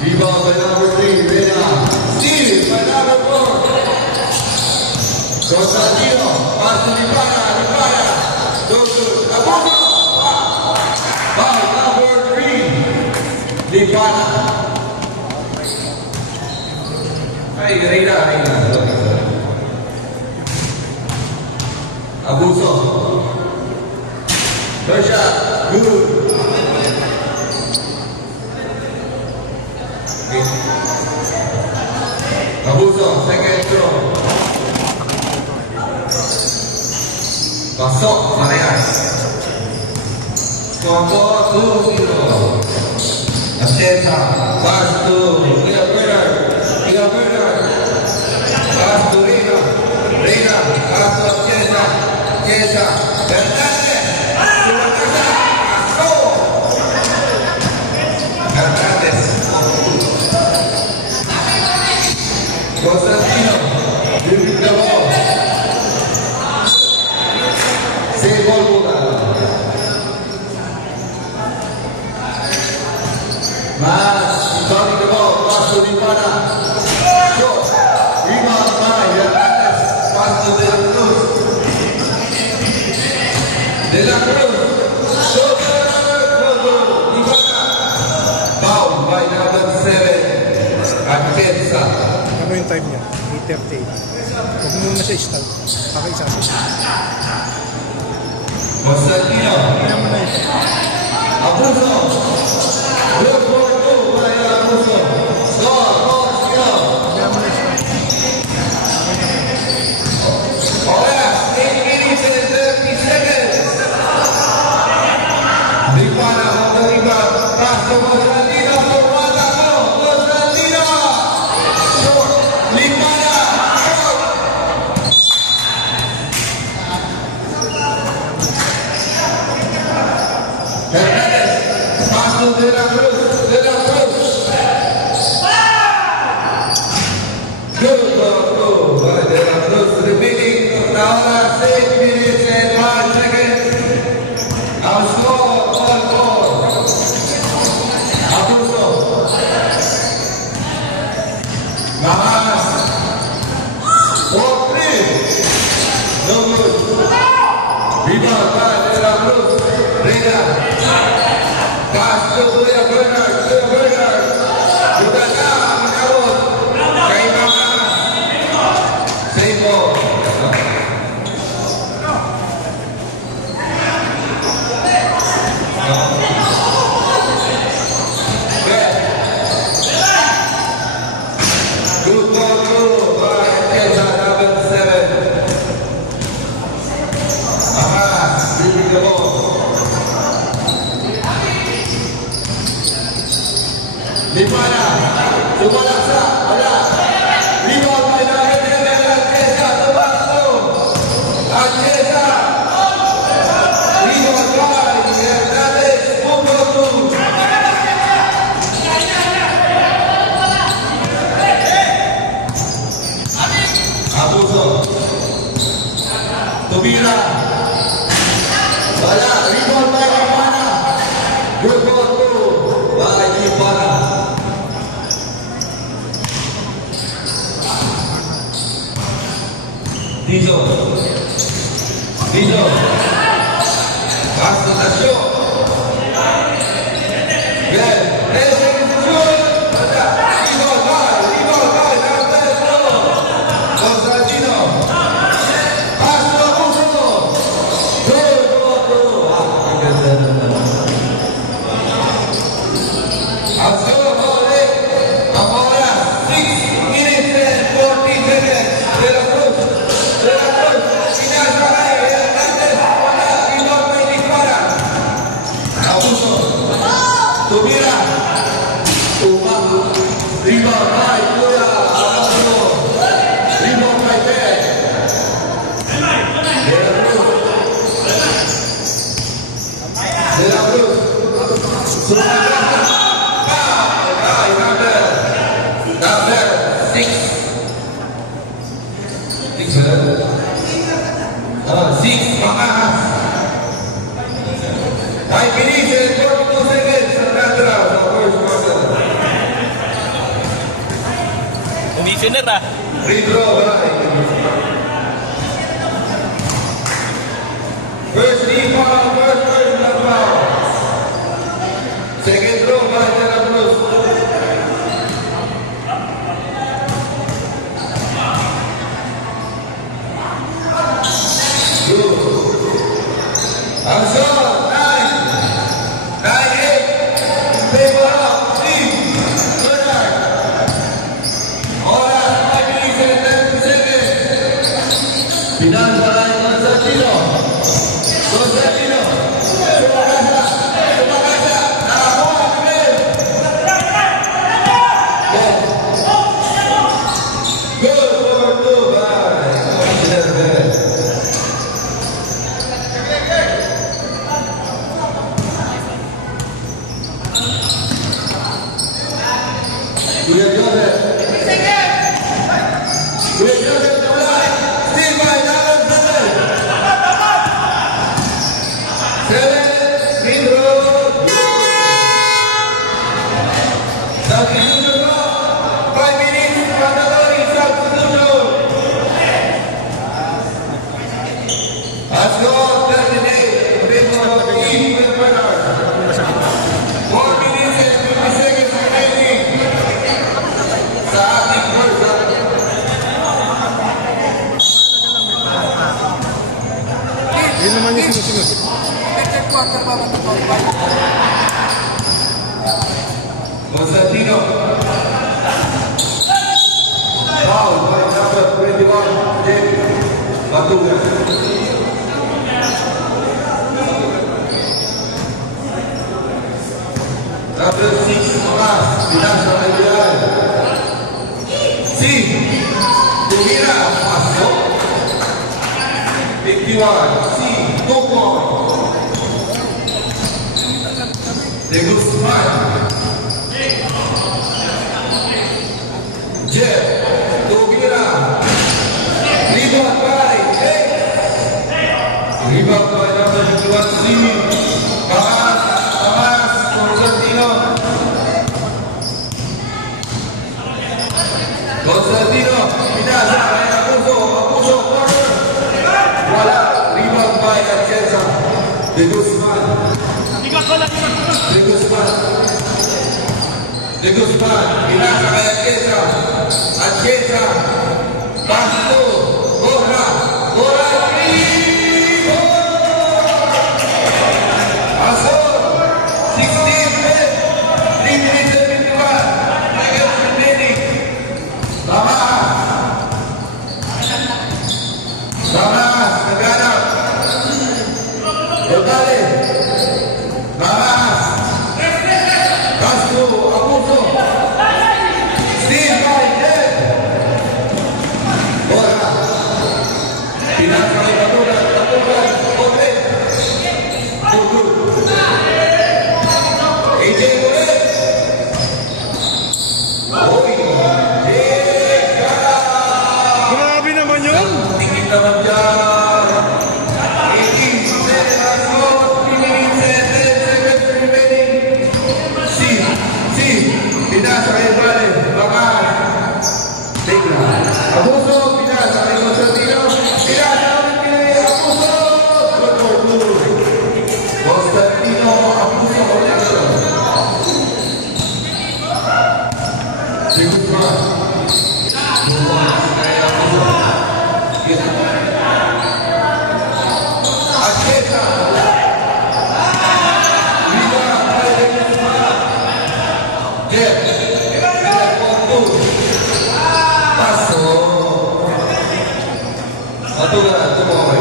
Rebound by number 3, Reyna. Steal by number 4. Constantino, pass to Lipana. Goes to Abuso. By number 3, Lipana. Ay, Reyna. Abuso. First shot, good. Abuso, second throw. Pasok, parehas. Score 2-0. Ascenta, pass to Miguel Bernard. Pass to Reyna, pass to Chiesa, Hernandez, Constantino, dribbling the ball. Save ball muna. Mas, driving the ball, pass to Lipana. Shot, rebound by Hernandez, pass to De La Cruz. Lipana. Foul by number 7, Atienza. Ano yung time niya? 8:38. Huwag muna siya start. Pakaisa siya. Constantino. Kaya mo na ito. Abuso. Look for 2 by Abuso. Score, Kaya mo na start. Oras, 8 minutes and 30 seconds. Lipana, Montaliba, pass to Constantino for Wataco. Constantino. Short, Lipana, short. Hernandez, pass to De La Cruz. Taas. 4-3. No good. Rebound by De La Cruz. Reyna. Pass to Kuya Bernard. Kuya Bernard. Sudah na. Minabot. Kay Mama. Save ball. Good ball through by Kesa, number 7. Dribbling the ball. Limana, Sumalaksa, wala. Rebound by David Rivera, Kesa, Tabasco. At Kesa. Rebound by Hernandez, Mugotu. Abuso. Tubira. Wala. Rebound by Limana. Good ball through by Limana. Dizo. Dizo. Pass to the show. Good. 10 seconds to shoot. Wala. Rebound by number 4. Constantino. Pass to Abuso. Good ball through. Abuso, balik. Ang oras, 6 minutes and 40 seconds. De La Cruz. De La Cruz. Sinasakay. Hernandez. Wala. Rebound by Limana. Abuso. Tubira. Tumang. Rebound by Kuya Abuso. Rebound by Ted. De La Cruz. De La Cruz. Sumalaksa. By number 6. 6, Mangas. 5 minutes and 42 seconds. Sandra, the first quarter. Commissioner ah. Free throw by. First team foul, first personal foul. Second throw by De La Cruz. Good. Abuso, 9, 8. Favor of team. Bernard. Oras, 5 minutes and 30 seconds. Pinasa by Constantino. Constantino. Sumakasa. Sumakasa. Nakakuha. Miguel. Good for 2 by Commissioner Perez. Kuya Joseph. Kuya Joseph Tabulay. Still by number 7. 7. Free throw. Substitution now. 5 minutes. Mandatory substitution. Let's go. 38. Free throw. Team with Bernard. 4 minutes and 50 seconds remaining. Sa ating first half. Yun naman yung sinusunod. Constantino. Foul by number 21, Jake Batuga. Number 6, Mas, Pinasa Ideal. C. Tumira, pasok. 51, C. Tupo. De Guzman. Jeff. Tumira. Rebound by Rebound by number 51, C. Mas, Constantino. Constantino, pinasa kay Apuso, Apuso, corner. Wala, rebound by Atienza. De Guzman. De Guzman. De Guzman, pinasa kay Atienza. Atienza. Pasto, Borra, Borra, Azul, 16 minutes, 3 minutes and 51 seconds remaining. Tamas, naghanap. Dotale, Tamas, Castro, Apuso, Steve, Dead, Borja, pinasa kay Batugan, Open, good. AJ Ulit, Oy, Grabe naman yun! tingin naman dyan. 18 seconds, 3 minutes and 10 seconds remaining. Si, pinasa kay Vale, Bakas, Tigla, Abuso, pinasa kay Constantino, pinasa kay Abuso, good. Constantino, Abuso, si Guzman, kay Abuso, Atienza, Liga, Jeff, Paso, Batugan, tumoy.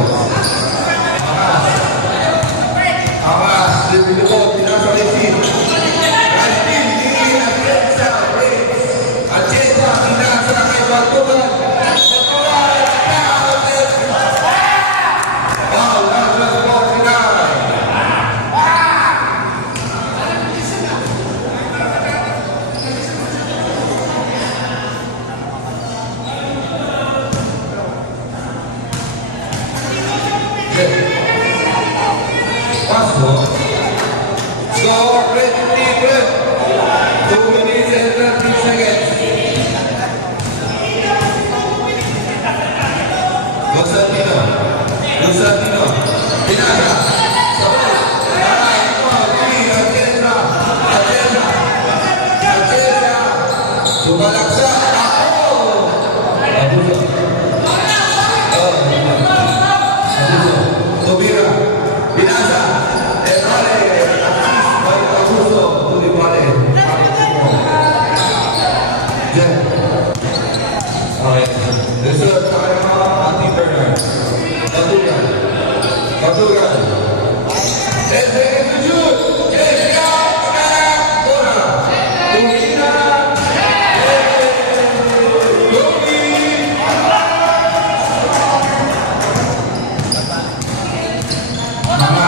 Amas, Debiloko, pinasa kay Steve. Atienza, pinasa kay Batugan. Wow, last ball, final. Paso. Score, ready, good. 2 minutes and 13 seconds. Constantino, pinasa, sabay, aray, Atienza, sumalaksa, Abuso, Tobira, pinasa, Vale, assist by Abuso, to the Vale, Jeff. Alright, this is a timeout, anti-burner. Batugan. Execute. Jessica, Borja. Tumina. Toki. Mama.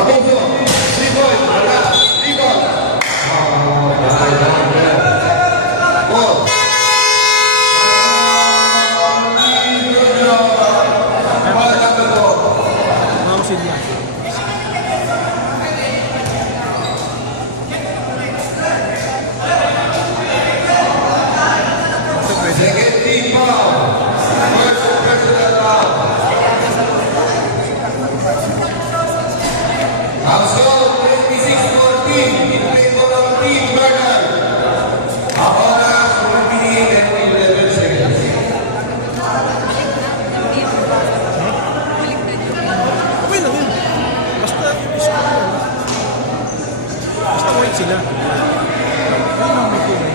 Abuso. 3 points. Rebound. Ball. Mamasid na. Second team foul. First personal foul. Ang score 26-14 in favor of Team Bernal. Ang oras 1 minute and 11 seconds. Okay lang yun. Basta yung isa ko yun. Basta white sila. Ano ang may kulay?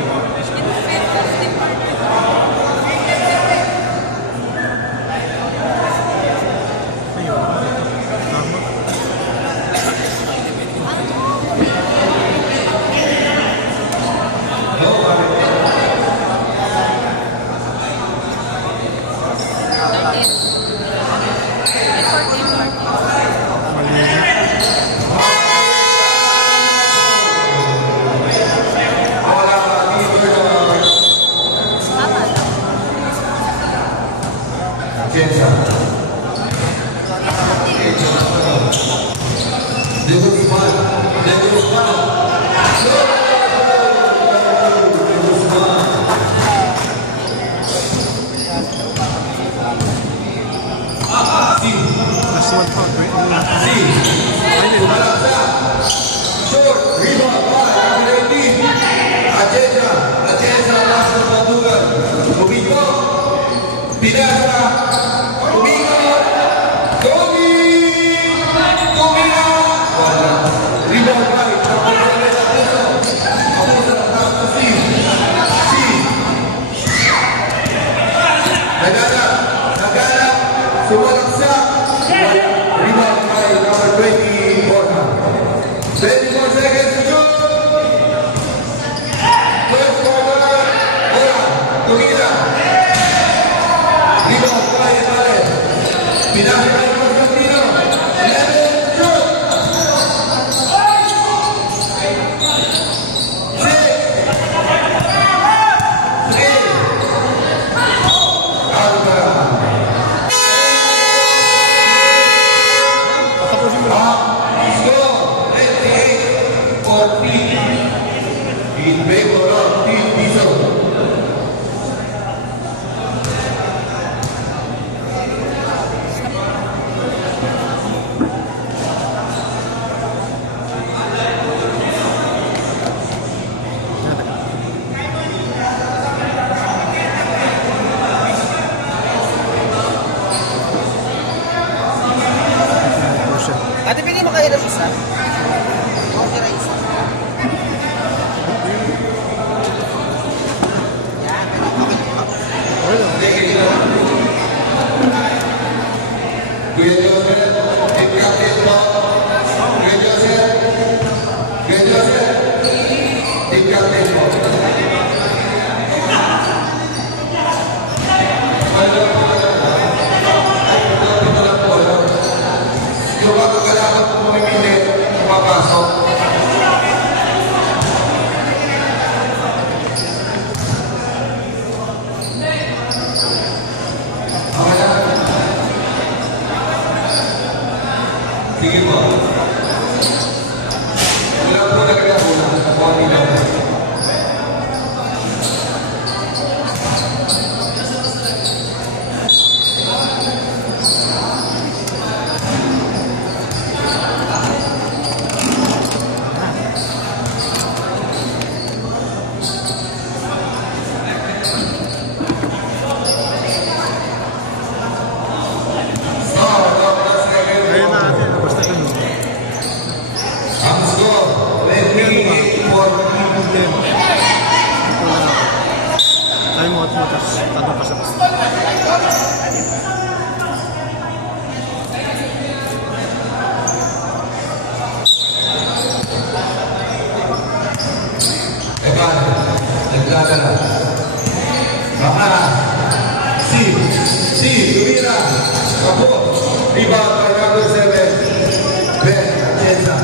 Ayun. Tama. Atienza. De Guzman. favor of Team Diesel. Ate, pili mo kayo ng isa? Okay, rice. Yan, okay. Kuya Joseph, Team Captain po. Kuya Joseph. Kuya Joseph. Team Captain po. Yung mga kailangan po pumipili, pumapasok. Sige po. Wala po talaga po na. Konti lang. Kaya na ate, basta ganun. Ang score, 28-14. Problema. Ito na ako. Tayo mo at mo, tapos tanong ka sa basta. Evan, nagdadala. Baka, Tumira, Kapo, rebound by number 7, Ben Atienza.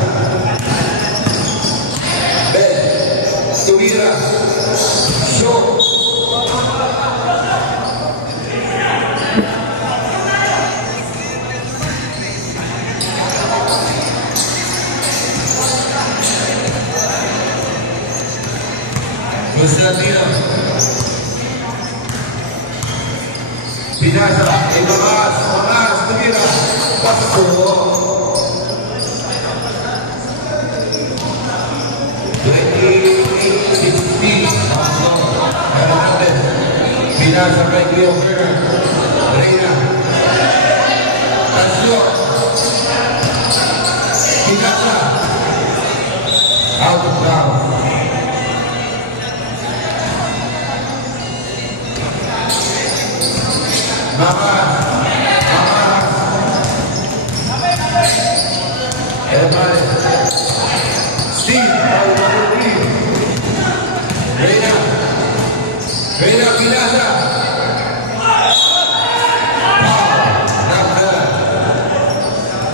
Ben, Tumira, Shaw. Constantino. Pinasa, Omas, Tumira, Pasko. 28-16, Pasko. Hernandez. Pinasa kay Gio Ferrer. Reina. Tasio. Pinasa. Out of bounds. Steve, Reina Pinasa.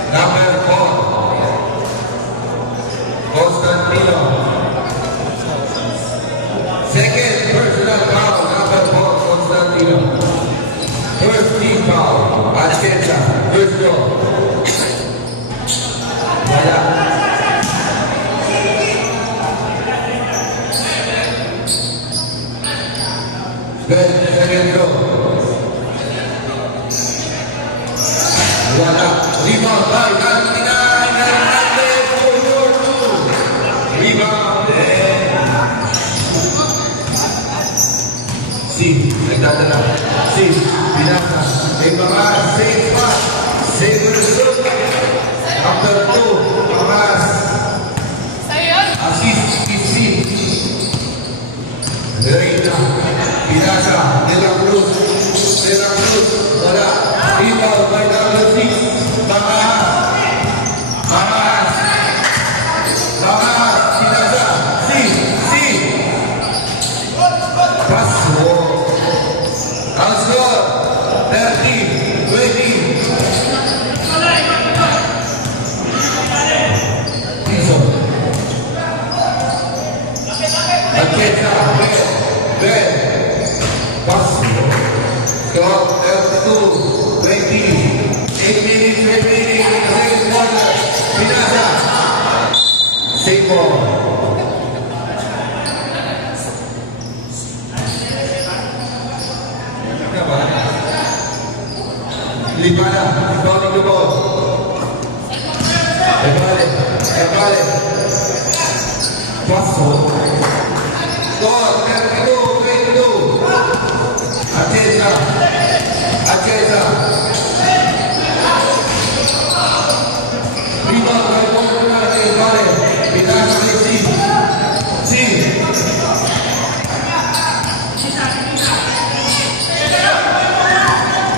Number 4. Constantino. Second personal foul, number 4, Constantino. First team foul, Atienza. First goal. Wala. Good, second goal. Wala. Rebound by 99, Hernandez for your two. Rebound. Nagdadala. Pinasa. May mga safe pass. Safe result. After 2, Pamas. Assist, Reina. Pinasa. De La Cruz. Wala. Rebound by number 6. Pamas. Pinasa. Paso. Ang score, 30-20. Piso. Atienza, Ben. Paso. Score, 32-20. 8 minutes remaining in the second quarter. Pinasa. Save ball. Di mana? Ball the ball. Evale. Passo. Gol, 22. Attesa. Rebound by Bolsonaro, Evale. Vidal Messi. Si.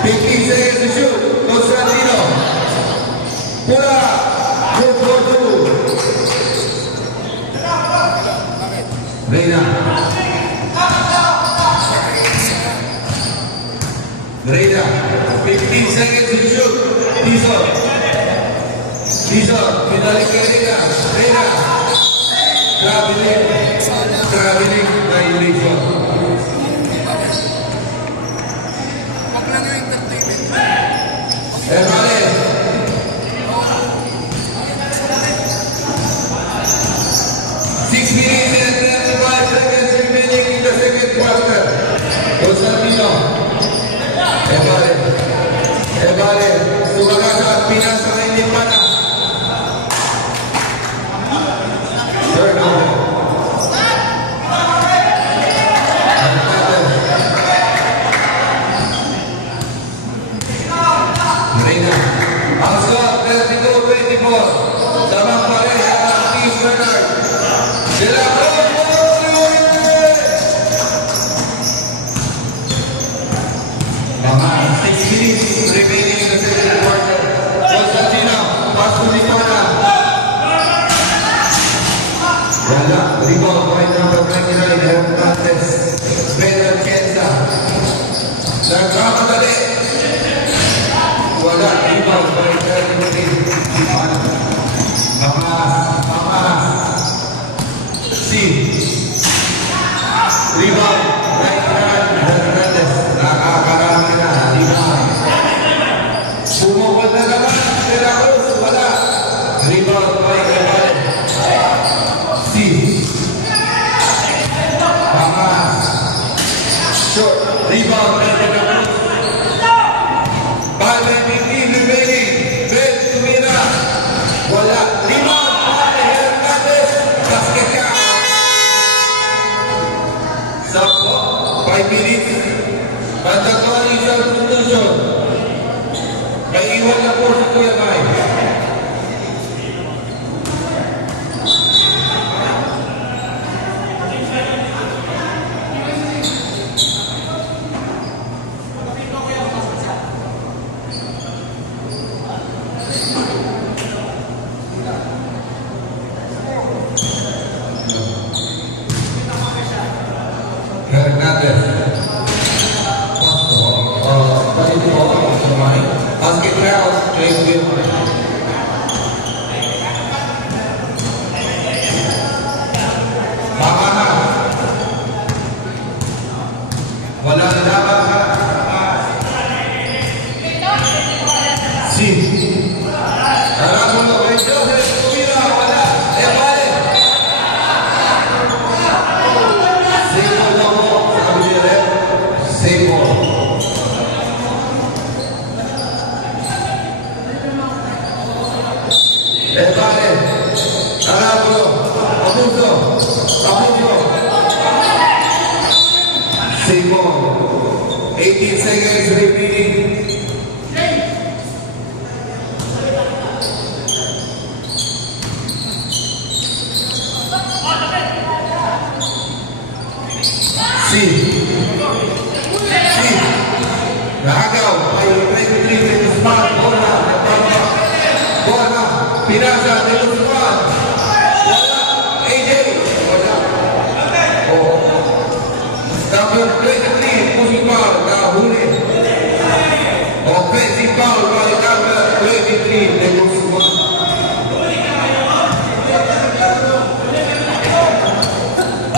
15 seconds to shoot. Constantino. Pula. Good for two. Reina. 15 seconds to shoot. Diesel. Pinalik ke Reina. Traveling violation. Evale. 6 minutes and 35 seconds remaining in the second quarter. Constantino. Evale. Sumagasa. Pinasa ng Limpana. Turnover. Reina. Ang score, 32-24. Samang pareha ang Steve Bernard. De La Cruz. Mga 6 minutes remaining in the second quarter. Constantino, pass to Nicola. Wala, rebound by number 29, Hernandez. Pedro Kenza. Nagkamadali. Wala, rebound by 33. Mamaras. Si. Rebound by Hernandez. Nakakarami na. Rebound. Pumukot na naman. De La Cruz. Wala. Rebound by Evale. Si. Mamaras. Short. Rebound by De La Cruz. 5-15 remaining. Ben Tumira. Wala. Rebound by Hernandez. Basket ka. Sampo. 5 minutes. Mandatory substitution. May iwan na po si Kuya Mike. Hernandez. Basket crowd, playing with Mamaha. Wala na dapat ka. Si. Aramulo kay Joseph Tumira. Wala. Evale. Sebo na mo. Sabi niya rin. Sebo. Evale. Aramulo. Abuso. Sebo. 18 seconds remaining. Si. Nagaw. May referee sa Guzman. Bola. Pinasa de Guzman. Wala. AJ. Wala. Number 23. Pusipal. Nahuli. Offensive foul by number 23. De Guzman.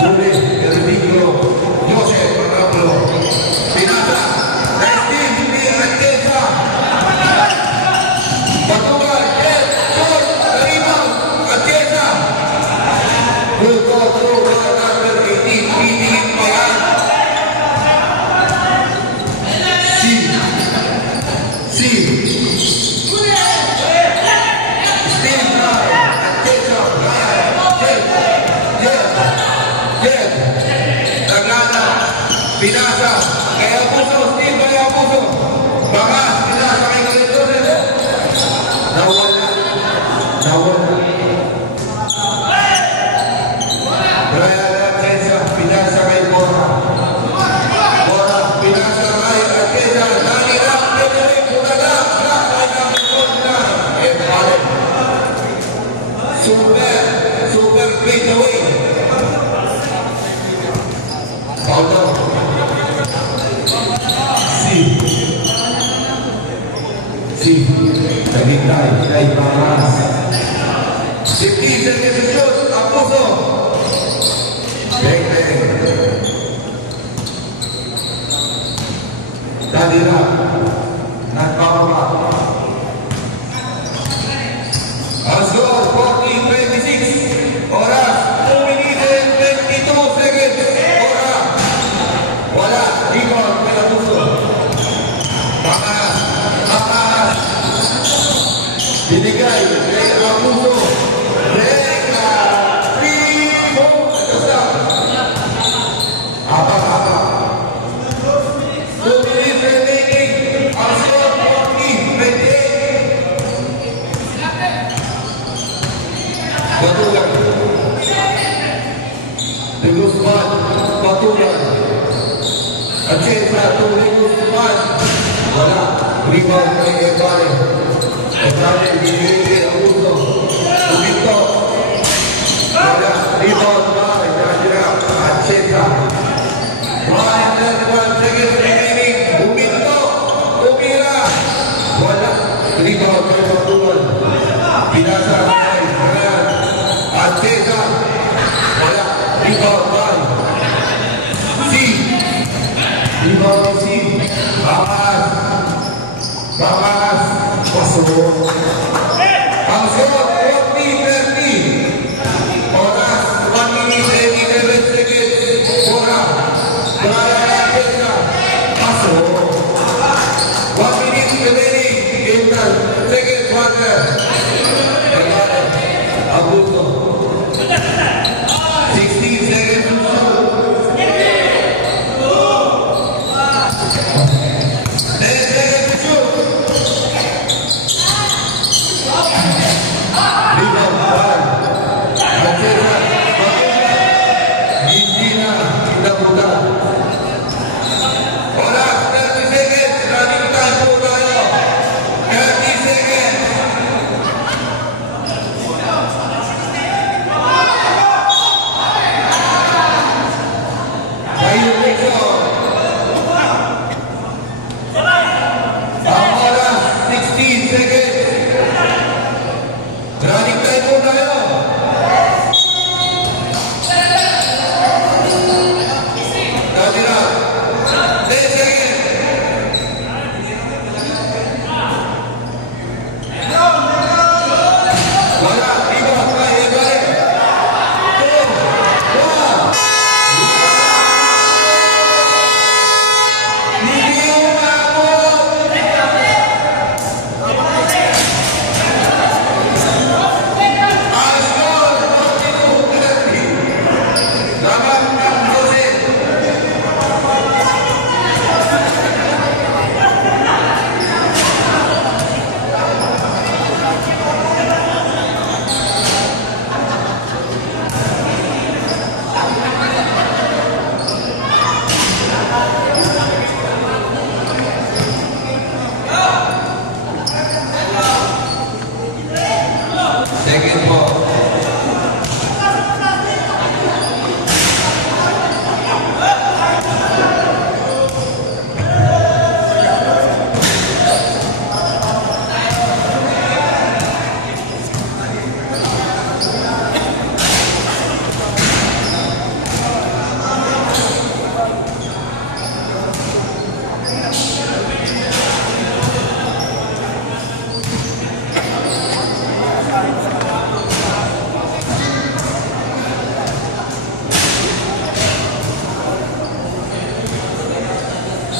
Huli. Ernesto. Joseph Arablo. Pinasa. 19. Pinasa. Kaya puso, Steve, kaya puso. Bakas, pinasa kay Galindones. Nawala. Nawala. Brian Atesa, pinasa kay Bora. Bora, pinasa kay Atesa. Nani Rap, Pinili, Pulaga. Rap, ay nakikot na. Super play away. Foul down. Talikay, kay Baras. 15 seconds to shoot. Apuso. Bang, bang. Dalira. Nagpapapa. Azor, 14-26. Oras, 2 minutes and 22 seconds. Oras. Wala. Rebound, kay Apuso. Bakas. Bakas. Binigay kay Apuso. Reka. 3 points. Apa. 2 minutes remaining. Azor, 14-28. Patulan. Guzman, Patulan. Atesa, Guzman. Wala. Rebound kay Ebane. Ebane, binigay kay Apuso. Umito. Wala. Rebound kay Nadira. Atesa. 1 seconds remaining. Umito. Umira. Wala. Rebound kay Patulan. Pinasa kay Brian. Atesa. Wala. Rebound kay Rebound si Bakas. Bakas. Pasok. Ang score, 40-30. Oras, 1 minute and 11 seconds. Oras. Brian Atesa. Pasok. 1 minute remaining. Game time. Second quarter. Abuso. 16 seconds to shoot. 10 seconds to shoot. Rebound, ball. Atesa, hindi na kinabutan. Oras, 30 seconds. Running time po tayo. 30 seconds. Violation. Ang oras, 16 seconds. Running time po tayo. Nadira. 10 seconds. Wala. Rebound kay Ebane. 2, 1. Hindi umabot. Ang score, 42-30. Laban ng Jose. Second ball.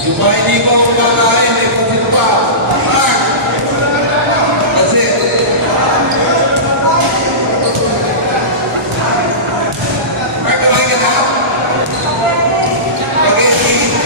Yung mga hindi ko kumakain, may konsito pa. Mark! That's it. Mark, kamay ka na? Okay, sige.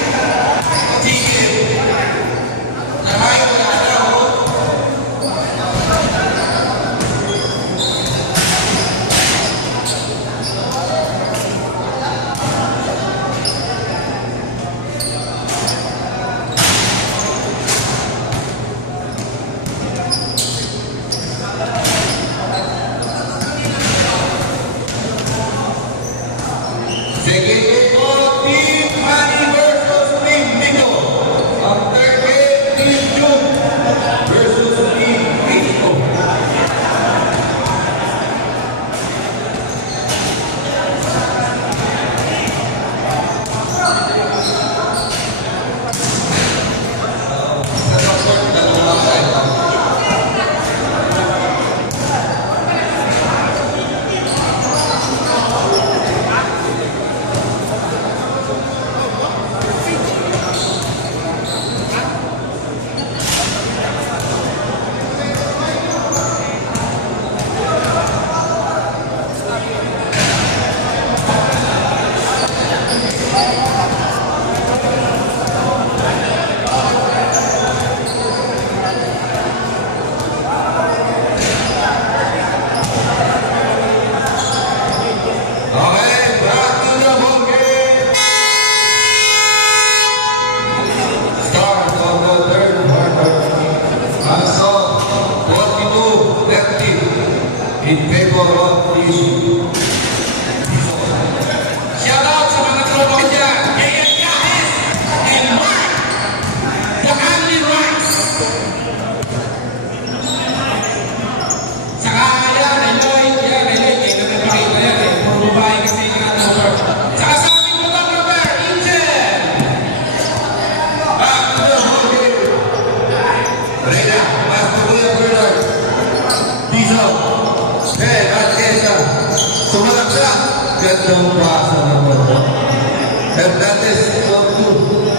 Hernandez, 12-2.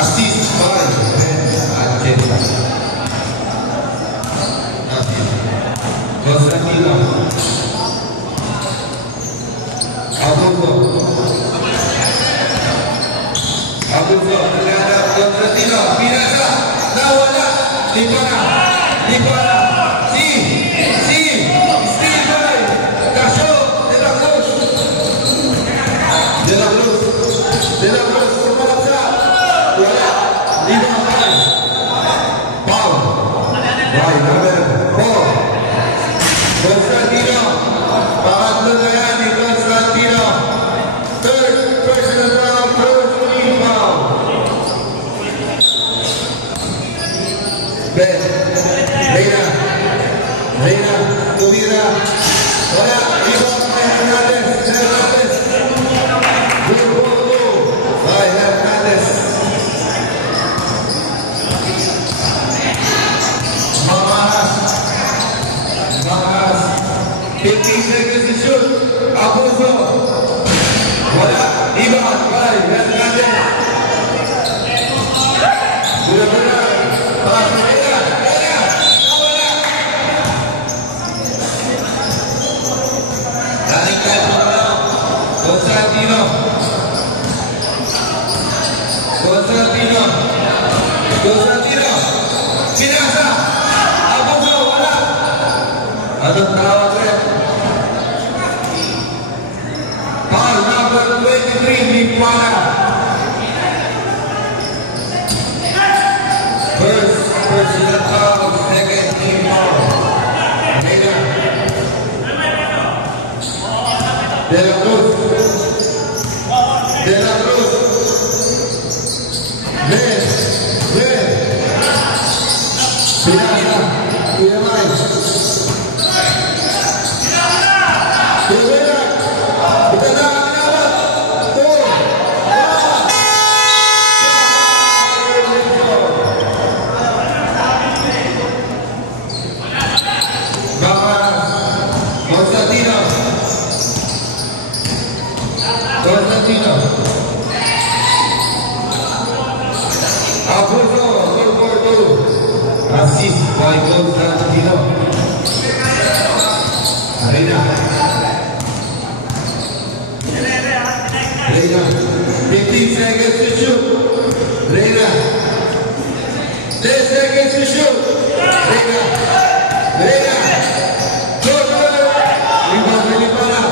Assist by Argentina. Constantino. Abuso. Abuso. Terhadap Constantino. Binasa. Nawala. Di mana? Di mana? Steve by Casio. De la Cruz. De la Cruz. De la Cruz. Pemaksa. Wala. 5 by Paul. By number 4. Constantino. Pangatlo na yan ni Constantino. Third personal foul, first team foul. Ben. Reina. Tumira. Wala. Rebound by Hernandez. Good ball by Hernandez. Mangas. 15 seconds to shoot. Abuso. Wala. Rebound by Hernandez. Gula-gula. Pass. Reina. Nawala. Daring kahit mga Constantino. Sinasa. Abuso. Wala. Anong tawag rin? Foul number 23, Lipuana. First personal foul, second team foul. Reina. De la Cruz. Ben. Binasa. Pinamay. Pinamay. Kita na ang inawat. 2. Constantino. Abuso. 4-4-2. Assist by Constantino. Reina. 15 seconds to shoot. Reina. 10 seconds to shoot. Reina. Good. Rebound by Lipuana.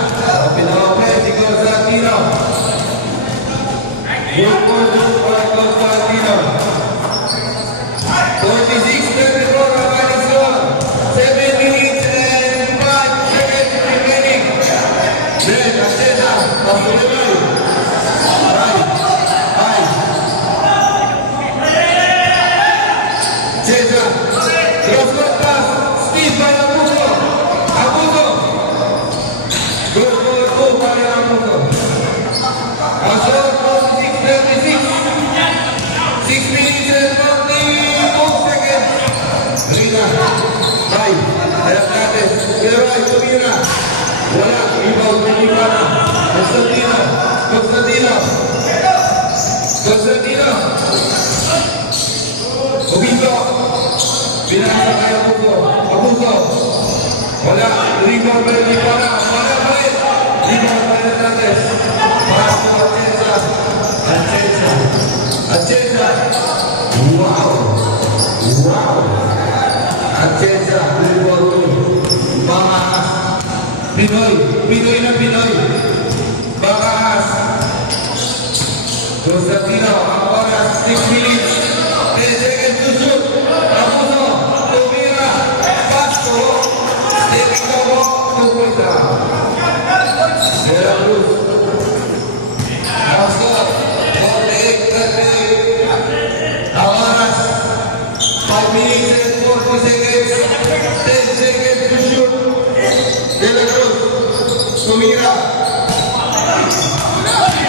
Pinawapen si Constantino. Good by Constantino. 46-34 remaining score. 7 minutes and 5 seconds remaining. Ben, Acesa, Pasulebay. Cesar, cross-court pass, Steve by Abuso. Good ball by Abuso. Asol, 46-36. 6 minutes and 42 seconds. Reina, by Hernandez. Leroy, Tumira. Wala, rebound by Lipuana. Constantino. Obito. Binasa kay Abuso. Wala, rebound by Lipuana. Wala pa rin. Rebound by Hernandez. Pass to Acesa. Wow. Acesa, rebound to Mangas. Pinoy na Pinoy. Mangas. Constantino, ang oras, 6 minutes. 10 seconds to shoot. Abuso, Tumira, Pasto, stepping the ball, 2 point down. De la Cruz. Pasto, 48-38. Ang oras, 5 minutes and 40 seconds. 10 seconds to shoot. De la Cruz, Tumira.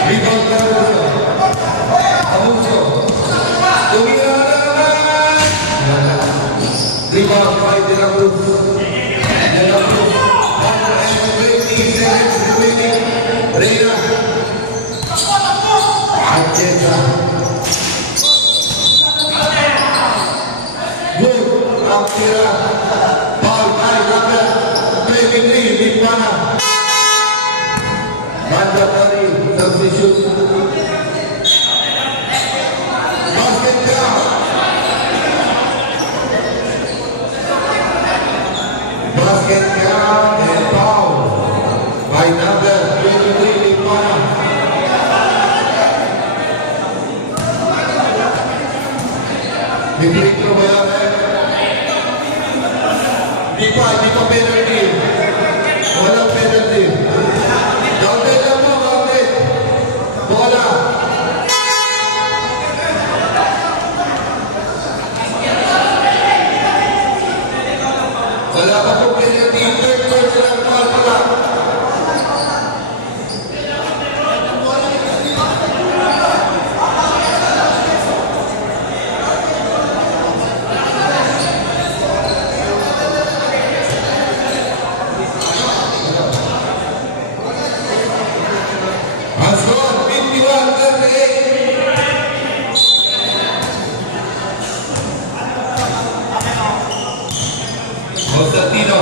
Rebound by Abuso. Tumira na naman. Rebound by De La Cruz. 120 seconds remaining. Reina. Atienza. Good. Ang tira. Foul by number 23, Lipana. Mandatory substitute. Basket count. Basket count and foul by number 23, Lipana. Di-free throw ba yan, eh? Di pa penalty. Walang penalty. Counted lang mo, counted. Bola. Wala pa po penalty. Third lang, foul pa lang. Ang score, 51-38. Constantino.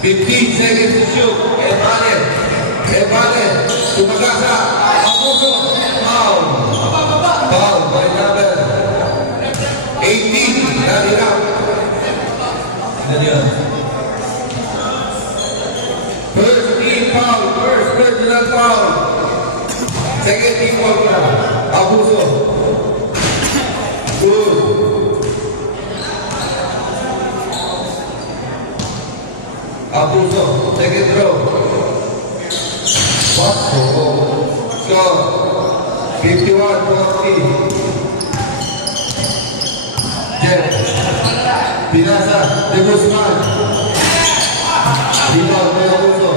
Fifteen seconds to shoot. Evale. Tumagasa. Abuso. Foul. Foul by number 18. Nadira. First team foul. First personal foul. Second team foul. Abuso. Good. Abuso. Second throw. Paso. Score. 51-40. Jeff. Pinasa. De Guzman. Rebound by Abuso.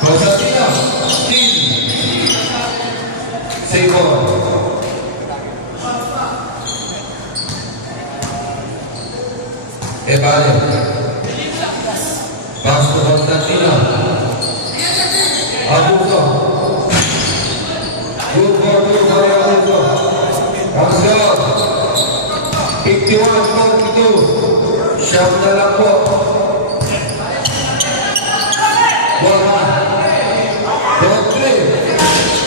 Constantino. Steal. Save ball. Evale. Pass to Constantino. Abuso. Good for Abuso. Ang score. 51-42. Siyam na lang po. Bola. Doble.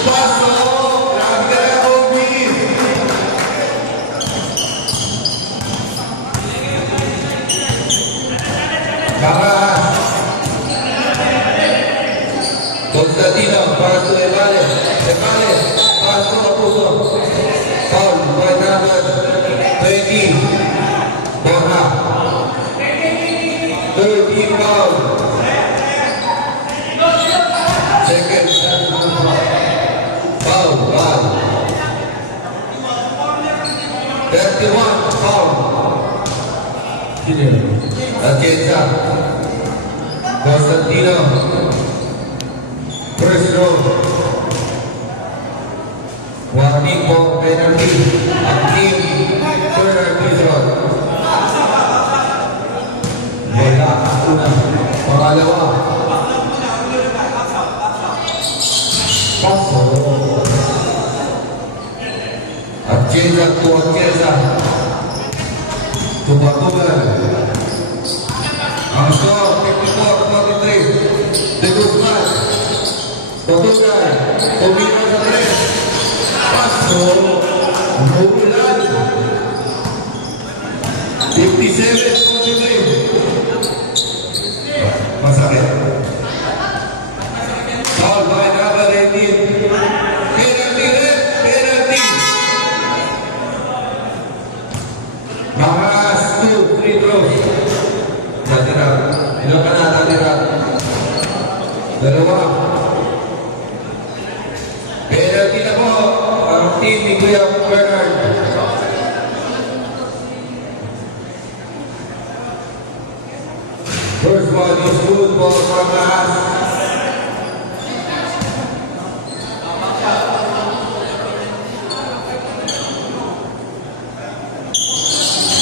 Paso. Grabe ka na, Obi. Bakas. Constantino. Pass to Evale. Pass to Abuso. Foul by number 20. Borja. 13 foul. Second foul. 31 foul. Atienza. Constantino. First row. Warning for penalty. Ang team penalty zone. Wala. Una. Pangalawa. Paso. Atienza to Atienza. Tubatugan. Ang score, 54-43. De Guzman. Tutugan. Tumira sa 3. Paso. Umulan. 57-43. Masakit. Foul by number 18. Penalty. Bakas 2 free throws. Natira. Ilang ka na natira? Dalawa. Penalty na po ang team ni Kuya Bernard. First one is good ball from Lahas.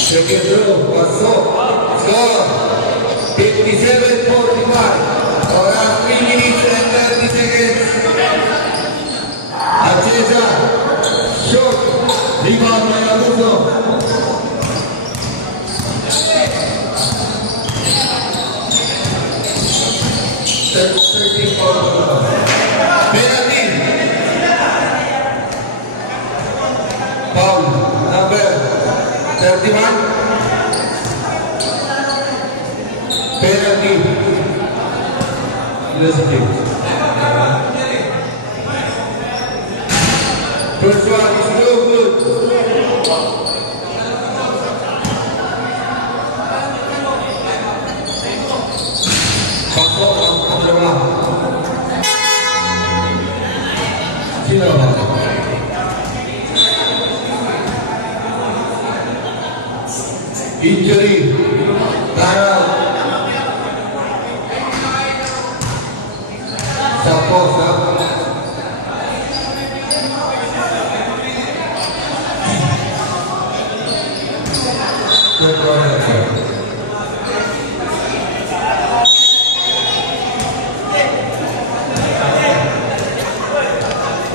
Second throw, pasok. Score. 57-40. 13 foul. Penalty. Foul number 31. Penalty. First one is no good. Pasok ang pangalawa. Sino ba? Injury. Taral. Tapos na.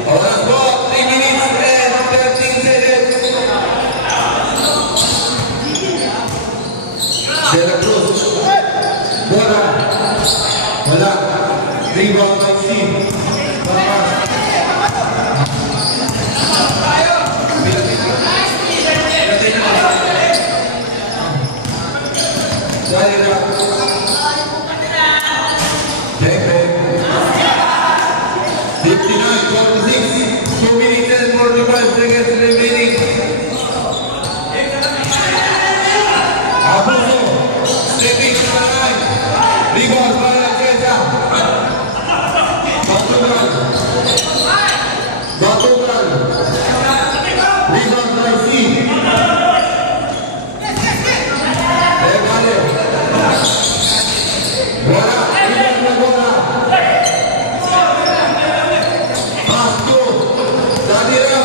Oras po, 3 minutes and 13 seconds. De La Cruz. Bola. Wala. Rebound by Steve. Salira. Back. 59-46. 2 minutes and 45 seconds remaining. Abuso. Stepping to the line. Rebound by Cesar. Batugan. Rebound by Steve. Vale. Bola. Rebound na bola. Pasto. Salira.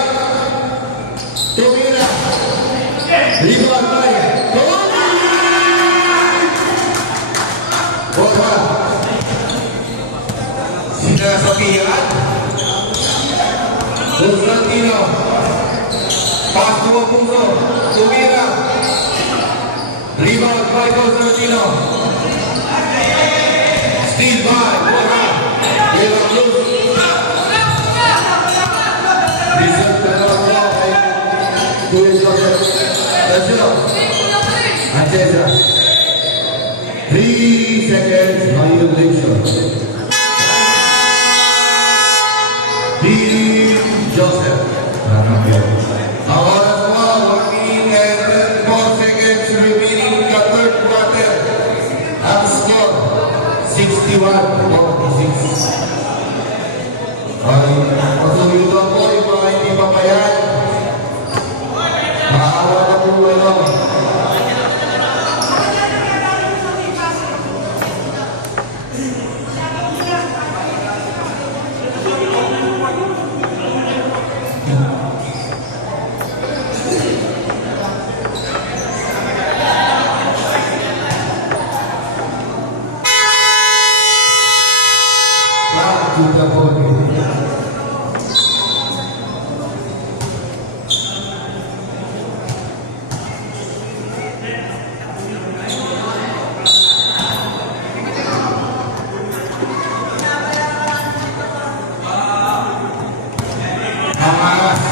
Tumira. Rebound by Tony. Bola. Sinasabihan. Constantino. Pasto ang puso. Tumira. Rebound by Constantino. Steal by Bola. De La Cruz. Result na naman niya kay Kuya Joseph. Tasyo. Atesa. 3 seconds violation. Team Joseph. Ang oras mo, 1 minute and 34 seconds remaining in the third quarter. Ang score, 61-46. Ay, pasuyutan ko yung mga hindi papayan. Maawa na po kayo. Back to the podium. Amaras.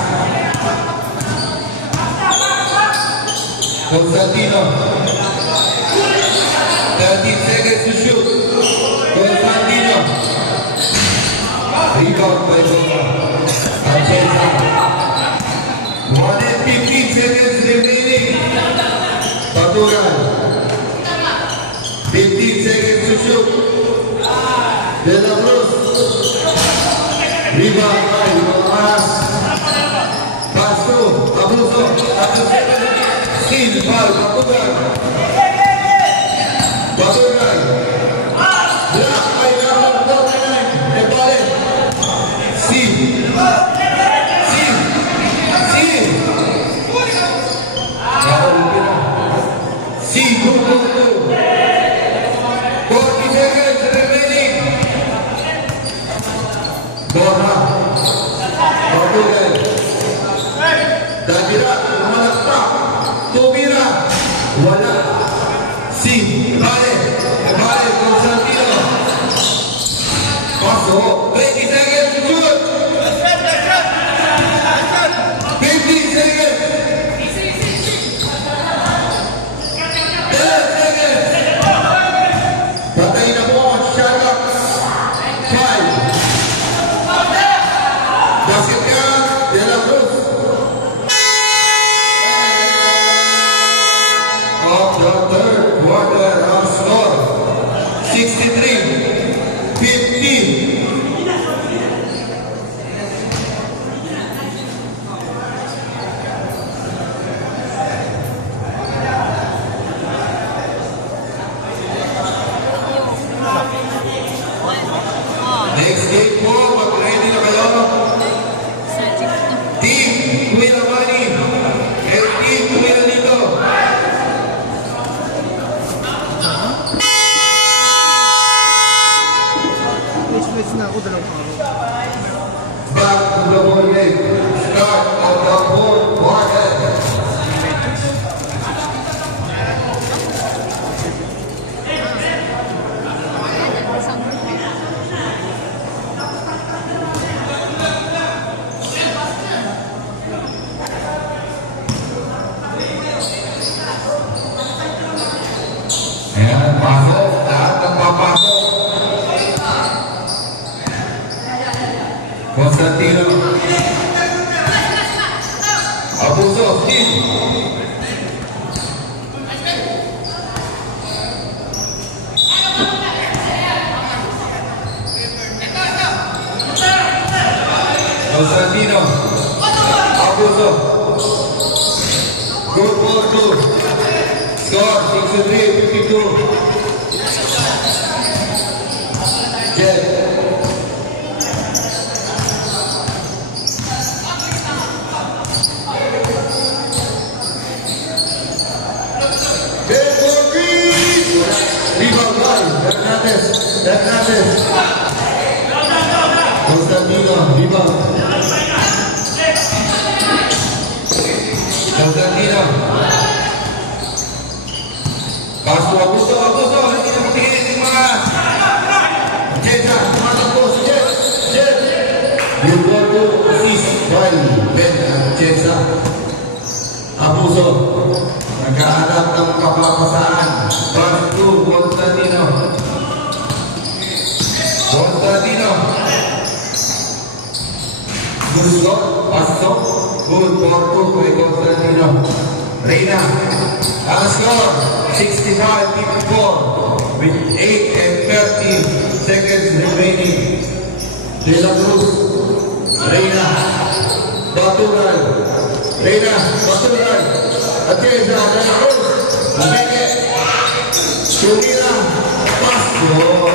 Constantino. 13 seconds to shoot. Constantino. Rebound by Bola. Atesa. 115 seconds remaining. Patugan. 15 seconds to shoot. De La Cruz. Rebound by Amaras. Pasto. Abuso. Steal by Patugan. Patugan. Block by number 49. Epale. Steal. See, go. 40 seconds remaining. Bola. Patugan. Dagira. Malakpak. Tumira. Wala. See. Bale. So, 20 seconds to shoot. 15 seconds. 10 seconds. Patay na po ang shot clock. 5. Basket count, De La Cruz. Of the third quarter of score, 63-15. Next game po, mag-ready na kayo. Team Kuya Manny and Team Kuya Nito. Switch na ako, dalawang araw. Back to the ball game. Start of the fourth quarter. Ayan, pasok. Lahat ng papasok. Constantino. Abuso, Steve. Constantino. Abuso. Good ball, two. Score 63-52. Jet. Jet for three. Rebound line. Hernandez. Constantino. Rebound. Constantino. Paso Abuso. Hindi na matigil yung mga Jetta. Tumatakbo si Jet. Yung goal to assist by Ben Jetta. Abuso. Nagkahanap ng kapapasaan. Pass to Constantino. Gusto. Pasok. Good for two by Constantino. Reyna. Ang score, 65-54 with 8 and 30 seconds remaining. De La Cruz, Reyna, Baturan, Atienza, De La Cruz, Meke, Chumira, Paso.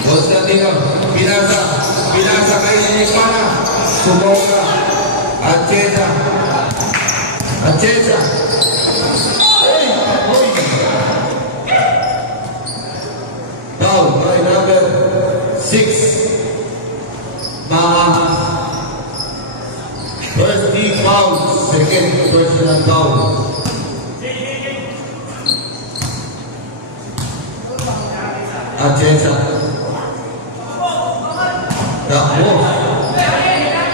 Constantino, Pinasa kay Nipana, Sumoka, Atienza. Foul by number 6. Mama. First team foul, second personal foul. Atienza. Takbo.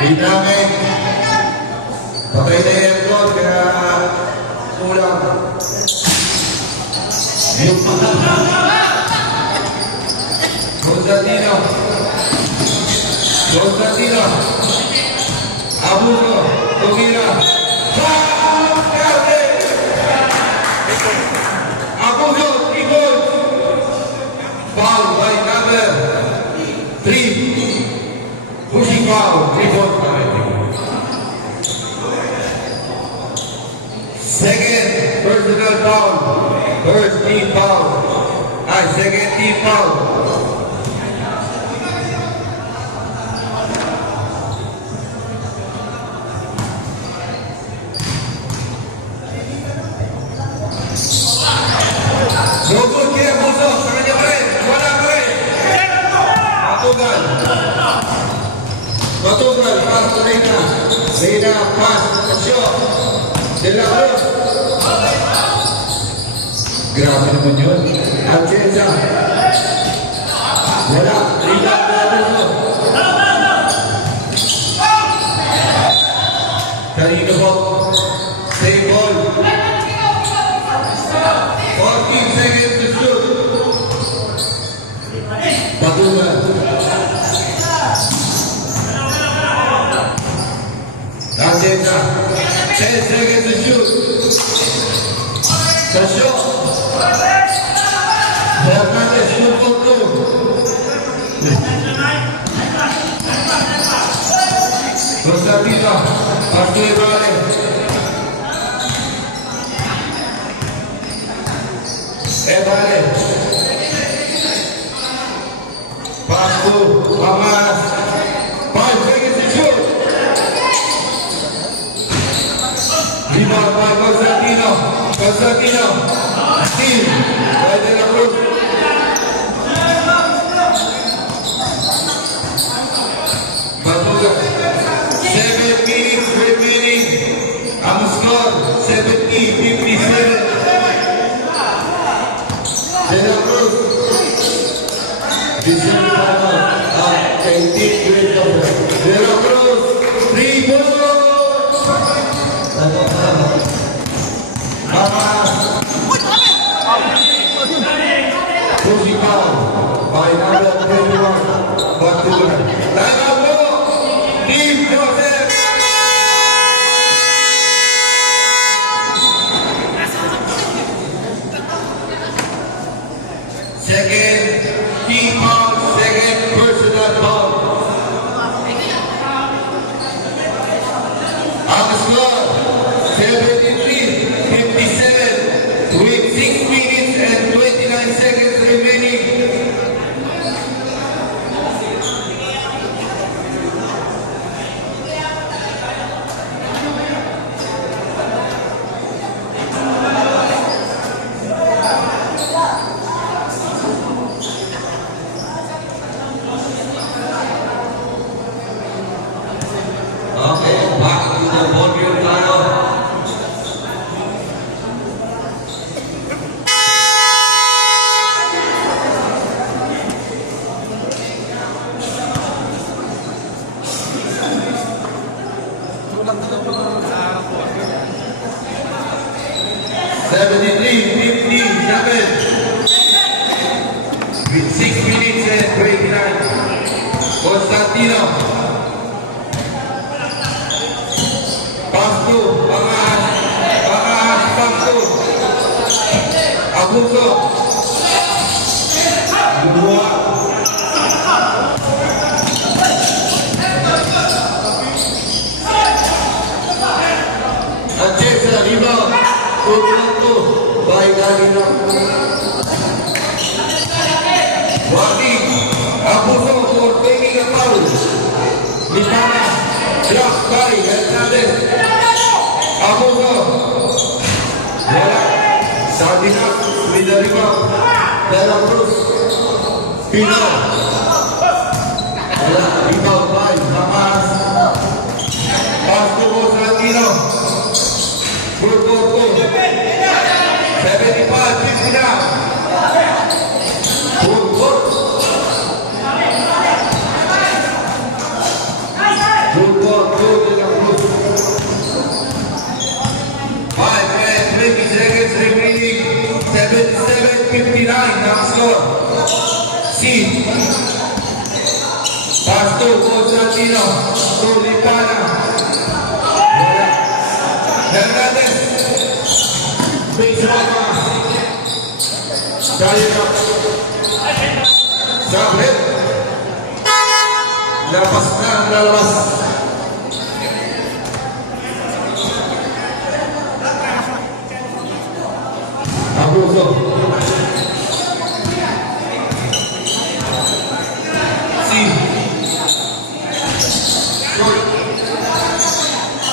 Dinamik. Patay na yung aircon, kaya kulang. Yung pangalaman. Constantino. Abuso. Tumira. Abuso. Ikot. Foul by number 3. Pushing foul. 3-4 penalty. Second personal foul. First team foul. Second team foul. No good kaya Abuso. Sa kanya pa rin. Wala pa rin. Matugal. Pass to Reyna. Pass. Shot. De La Cruz. Grabe naman yun. Atienza. Wala. Rebound na Abuso. Kanina po. Save ball. 14 seconds to shoot. Batulan. Atienza. 10 seconds to shoot. The shot. Hernandez shoot for two. Constantino. Arturo Ibarre. Ibarre. Pass to Hamas. 5 seconds to shoot. Rebound by Constantino. Constantino. Steal. By De La Cruz. Batuga. 7 minutes remaining. Ang score, 70-57. De La Cruz. This is the final of 18th grade number. De La Cruz. 3 points. Hamas. Pushing down by number 21. Batuga. Line up low. Team Joseph. Second team foul, second personal foul. On the score, 73-57 with 6 minutes and 29 seconds remaining. Okay, back to the ball game tayo. Kulang na daw sa ako. 73-57 with 6 minutes and 29. Constantino. Pass to Pangas. Pangas, pass to Abuso. Dua. Atienza, rebound. 2-2 by Galino. Warning. Abuso for taking a foul. Lipana. Drop by Hernandez. Abuso. Wala. Sardinas with the rebound. De La Cruz. Pino. Wala. Rebound by Hamas. Pass to Constantino. Good for two. 75-50 now. Good for. Good for two. De La Cruz. 5 and 20 seconds remaining. 77-59 now score. C. Pass to Constantino. To Lipana. Hernandez. Big shot pass. Kaya na. Sabit. Lapas na ang lalabas. Abuso. C.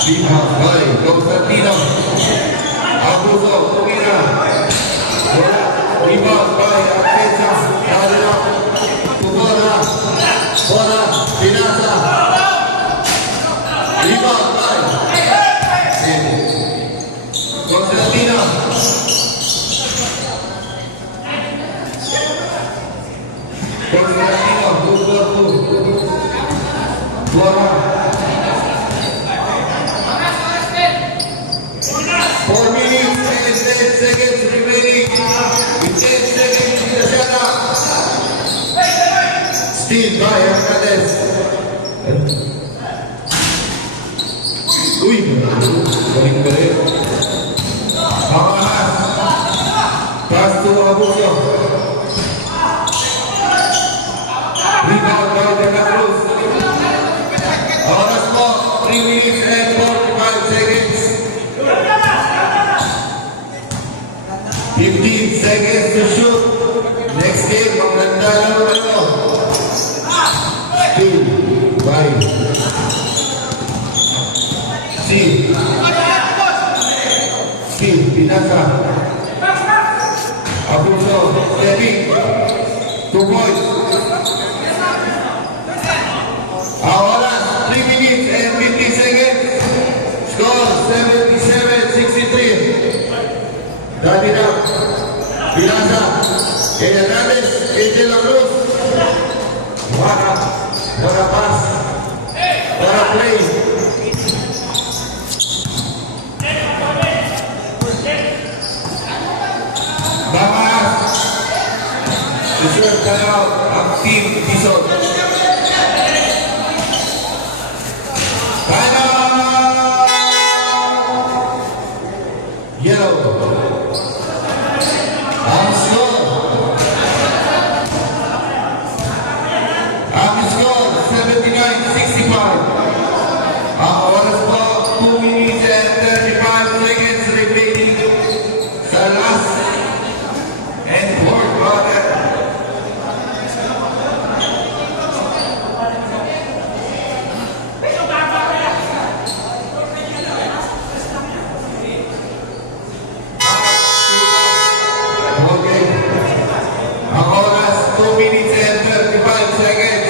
Lima by Constantino. Abuso. Tumira. Wala. Rebound by Atienza. Nadala. Tugora. Bola. Pinasa. Rebound by Constantino. by Hernandez. Uy, galing. Pangalas. Pass to Abuso. Rebound by De La Cruz. Oras mo, 3 minutes and 45 seconds. 15 seconds to shoot. Next game, maganda lang ito. Steve, bye. Steve, pinasa. Abuso, stepping. 2 points. Awalan, 3 minutes and 50 seconds. Score 77-63. David up. Pinasa. Kay Hernandez. Kay De La Cruz. What a pass. What a play. Bamas. Deserve timeout ang team Bison. Timeout! Yellow. Ang score. Ang score, 79-65. Ang oras po, 2 minutes and 35 seconds remaining sa last and fourth quarter. Okay. Ang oras, 2 minutes and 35 seconds.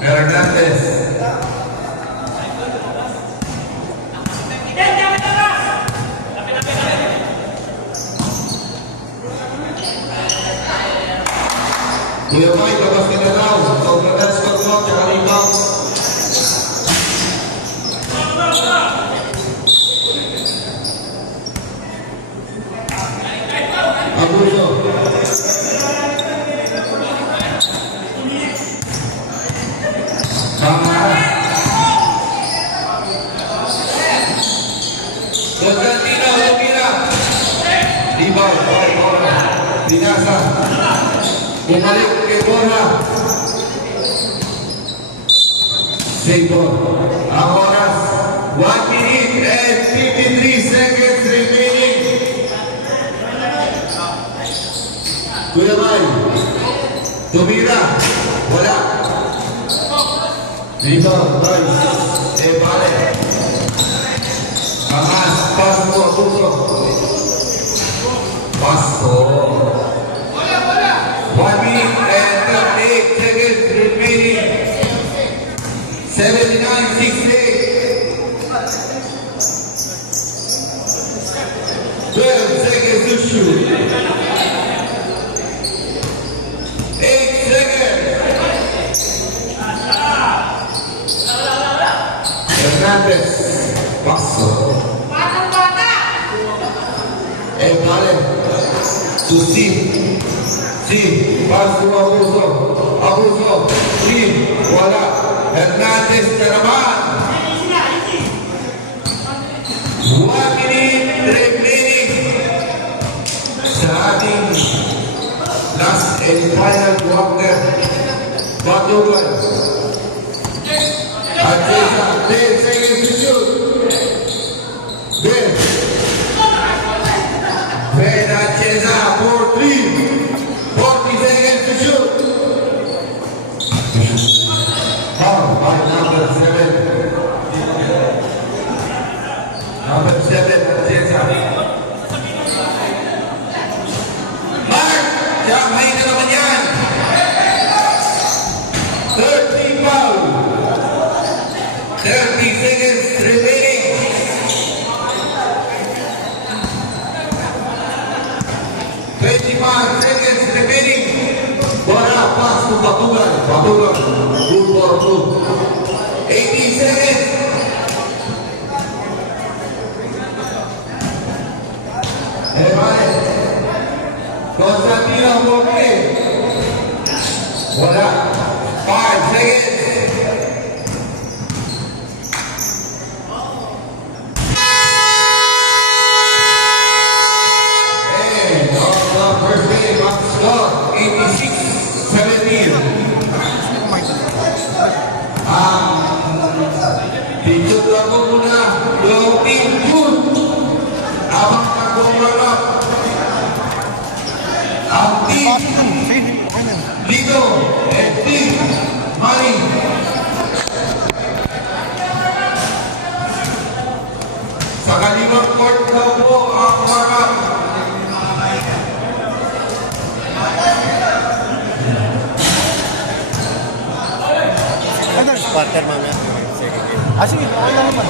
Hernandez. Kuya Mike, labas ka na daw. Sobrang score mo, tsaka rebound. Abuso. Constantino, Lumira. Rebound, by Borja. Pinasa. Bumalik kay Borja. Save ball. Ang oras, 1 minute and 53 seconds remaining. Kuya May. Tumira. Wala. Rebound, nice. Bale. Angas, pass mo, Abuso. Paso. 1 minute and 38 seconds remaining. 79-68. 12 seconds to shoot. 8 seconds. Hernandez. Paso. Bale. To Steve, pass to Abuso. Steve, wala. Hernandez na naman. 1 minute remaining sa ating last and final quarter. Batugan. Atesa, 10 seconds to shoot. Ben. Ben Atesa for 3. 40 seconds to shoot. Foul by number 7. Number 7, Atesa. Mark! Jamay na naman yan. 30 foul. 30 seconds remaining. 25 seconds remaining. Bora, pass to Batugan. Batugan. Good for two. 18 seconds. Evan. Constantino Morque. Wala. 5 seconds. And on the first game, Max Scott, 86-17. Dito lang mo muna yung team June. Habang nagbumanap. Ang team Lito and team Mari. Sa kalimang court daw po ang mga Quarter mamaya. Sige, okay lang naman.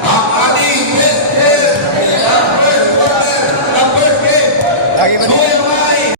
ang ating best player ng first quarter, ng first game. Lagi ba Noel